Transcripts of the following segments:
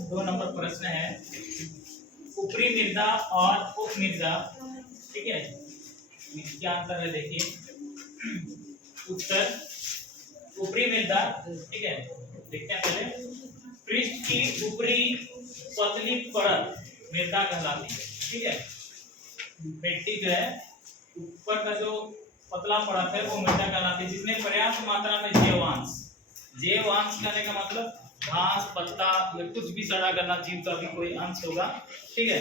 दो नंबर प्रश्न है, ऊपरी मृदा और उप मृदा। ठीक है, क्या आंसर है देखिए। उत्तर ऊपरी मृदा। ठीक है, देखते हैं पहले। पृष्ठ की ऊपरी पतली परत मृदा कहलाती है। ठीक है, मिट्टी जो है ऊपर का जो पतला परत है वो मृदा कहलाती है, जिसमें पर्याप्त मात्रा में जैवांश, जैवांश कहने का मतलब घास पत्ता या कुछ भी सड़ा गला जीव का भी कोई अंश होगा। ठीक है,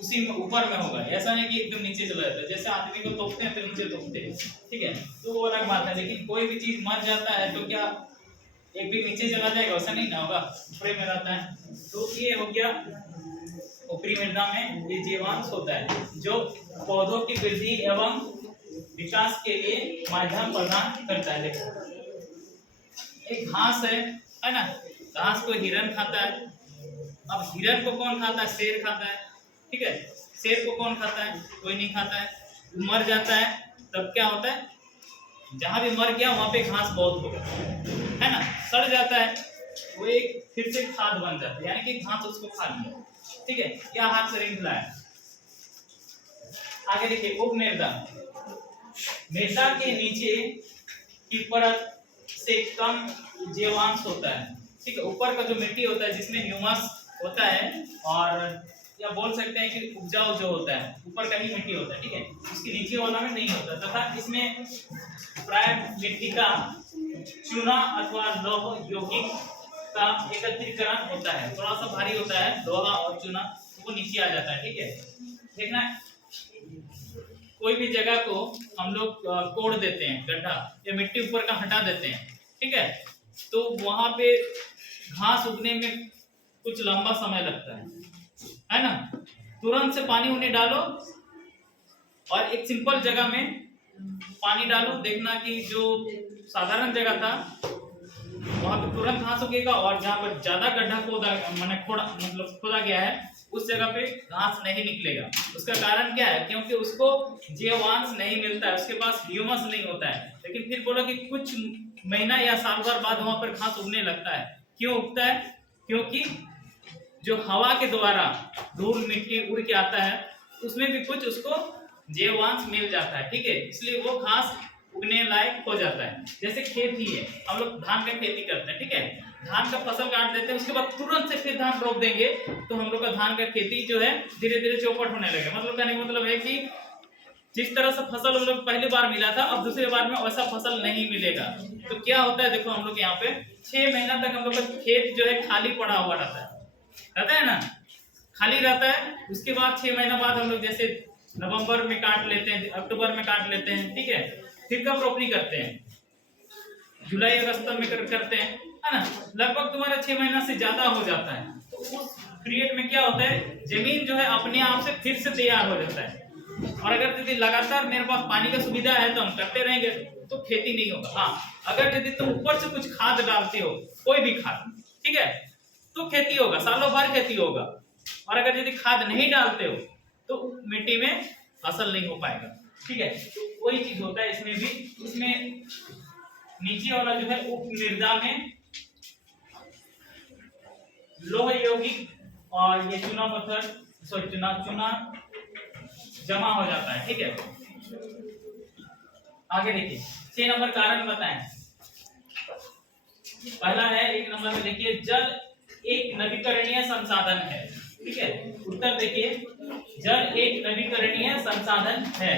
उसी में ऊपर में होगा, ऐसा नहीं कि एकदम नीचे चला जाता है। जैसे आदमी को तोपते हैं तो नीचे तोपते हैं, ठीक है, तो वो अलग बात है। लेकिन कोई भी चीज मर जाता है तो क्या एक भी नीचे चला जाएगा? वैसा नहीं ना होगा, ऊपर में रहता है। तो ये हो गया ऊपरी मृदा में ये जीवांश होता है जो पौधों की वृद्धि एवं विकास के लिए माध्यम प्रदान करता है। देखो एक घास है ना, घास को हिरन खाता है। अब हिरन को कौन खाता है? शेर खाता है। ठीक है, शेर को कौन खाता है? कोई नहीं खाता है। मर जाता है तब क्या होता है? जहां भी मर गया वहां पे घास बहुत होगा, है ना, सड़ जाता है, वो एक फिर से खाद बन जाता है, यानी कि घास उसको खा लिया। ठीक है, क्या हाथ से रिंग है। आगे देखिए उप मृदा। मृदा के नीचे की परत से कम जीवांश होता है। ठीक है, ऊपर का जो मिट्टी होता है जिसमें ह्यूमस होता है, और या बोल सकते हैं कि उपजाऊ जो होता है ऊपर का ही मिट्टी होता है। ठीक है, उसके नीचे वाला में नहीं होता, तथा इसमें प्राय मिट्टी का चूना अथवा लौह यौगिक का एकत्रीकरण होता है। थोड़ा सा भारी होता है लोहा और चूना, वो नीचे आ जाता है। ठीक है, देखना कोई भी जगह को हम लोग कोड़ देते हैं, गड्ढा या मिट्टी ऊपर का हटा देते हैं। ठीक है, तो वहां पे घास उगने में कुछ लंबा समय लगता है ना। तुरंत से पानी उन्हें डालो और एक सिंपल जगह में पानी डालो, देखना कि जो साधारण जगह था वहां पे तुरंत घास उगेगा, और जहां पर ज्यादा गड्ढा खोदा गया है उस जगह पे घास नहीं निकलेगा। उसका कारण क्या है? क्योंकि उसको जीवांश नहीं मिलता है, उसके पास ह्यूमस नहीं होता है। लेकिन फिर बोला कि कुछ महीना या साल भर बाद वहां पर घास उगने लगता है। क्यों उगता है? क्योंकि जो हवा के द्वारा धूल मिट्टी उड़ के आता है उसमें भी कुछ उसको जीवांश मिल जाता है। ठीक है, इसलिए वो घास उगने लायक हो जाता है। जैसे खेती है, हम लोग धान का खेती करते हैं। ठीक है, धान का फसल काट देते हैं, उसके बाद तुरंत से फिर धान रोप देंगे तो हम लोग का धान का खेती जो है धीरे धीरे चौपट होने लगेगा। मतलब कहने का मतलब है कि जिस तरह से फसल हम लोग पहली बार मिला था, अब दूसरी बार में वैसा फसल नहीं मिलेगा। तो क्या होता है, देखो हम लोग यहाँ पे 6 महीना तक हम लोग का खेत जो है खाली पड़ा हुआ रहता है ना, खाली रहता है। उसके बाद 6 महीना बाद हम लोग जैसे नवंबर में काट लेते हैं, अक्टूबर में काट लेते हैं। ठीक है, फिर कब रोपनी करते हैं? जुलाई अगस्त में करते हैं, है ना। लगभग तुम्हारा 6 महीना से ज्यादा हो जाता है। तो उस पीरियड में क्या होता है, जमीन जो है अपने आप से फिर से तैयार हो जाता है। और अगर यदि लगातार मेरे पास पानी का सुविधा है तो हम करते रहेंगे तो खेती नहीं होगा। हाँ, अगर यदि तुम ऊपर से कुछ खाद डालते हो, कोई भी खाद, ठीक है, तो खेती होगा, सालों भर खेती होगा। और अगर यदि खाद नहीं डालते हो तो मिट्टी में फसल नहीं हो पाएगा। ठीक है, तो वही चीज होता है इसमें भी। इसमें नीचे वाला जो है उप मृदा में लोह यौगिक और ये चूना पत्थर चूना जमा हो जाता है। ठीक है, आगे देखिए 6 नंबर कारण बताएं। पहला है 1 नंबर में देखिए, जल एक नवीकरणीय संसाधन है। ठीक है, उत्तर देखिए, जल एक नवीकरणीय संसाधन है।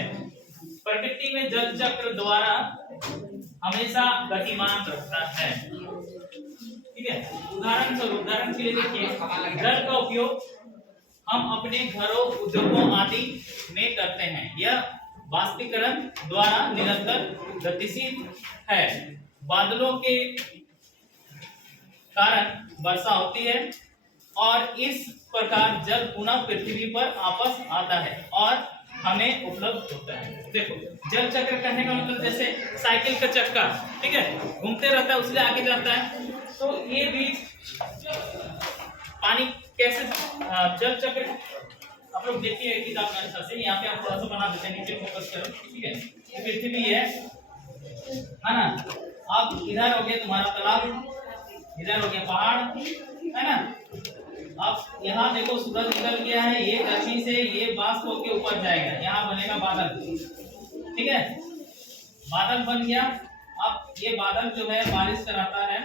प्रकृति में जल चक्र द्वारा हमेशा गतिमान रहता है। ठीक है, उदाहरण के लिए देखिए, जल का उपयोग हम अपने घरों उद्योगों आदि में करते हैं। यह वाष्पीकरण द्वारा निरंतर गतिशील है। बादलों के कारण वर्षा होती है और इस प्रकार जल पुनः पृथ्वी पर वापस आता है और हमें उपलब्ध होता है। देखो, जल चक्र कहने का मतलब जैसे साइकिल का चक्का, ठीक है, घूमते रहता है, उससे आगे जाता है। तो ये भी पानी कैसे जल चक्र आप लोग देखिए किताब में अच्छा से। यहाँ पे हम थोड़ा सा बना देते हैं, नीचे फोकस करो। ठीक है, ये पृथ्वी है ना। अब इधर हो गया तुम्हारा तालाब, इधर हो गया पहाड़, है ना। यहाँ देखो सूरज निकल गया है, ये गर्मी से ये वाष्प होके ऊपर जाएगा, यहाँ बनेगा बादल। ठीक है, बादल बन गया। अब ये बादल जो है बारिश कराता है,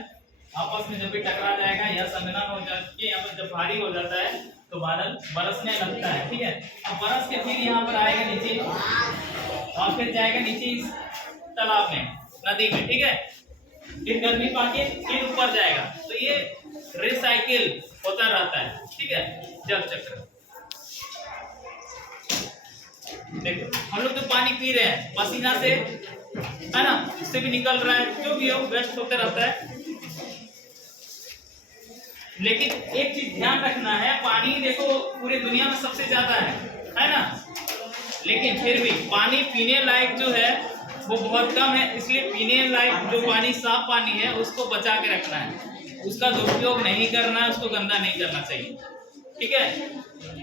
आपस में जब भी टकरा जाएगा या संघनन हो जाके यहाँ पर जब भारी हो जाता है तो बादल बरसने लगता है। ठीक है, अब बरस के फिर यहाँ पर आएगा नीचे और फिर जाएगा नीचे इस तालाब में, नदी में। ठीक है, फिर गर्मी पाके फिर ऊपर जाएगा। तो ये रिसाइकिल होता रहता है। ठीक है, जल चक्र। देखो हम लोग तो पानी पी रहे हैं पसीना से, है ना, उससे भी निकल रहा है, जो भी हो वेस्ट होते रहता है। लेकिन एक चीज ध्यान रखना है, पानी देखो पूरी दुनिया में सबसे ज्यादा है ना, लेकिन फिर भी पानी पीने लायक जो है वो बहुत कम है। इसलिए पीने लायक जो पानी, साफ पानी है, उसको बचा के रखना है, उसका दुरुपयोग नहीं करना है, उसको गंदा नहीं करना चाहिए। ठीक है।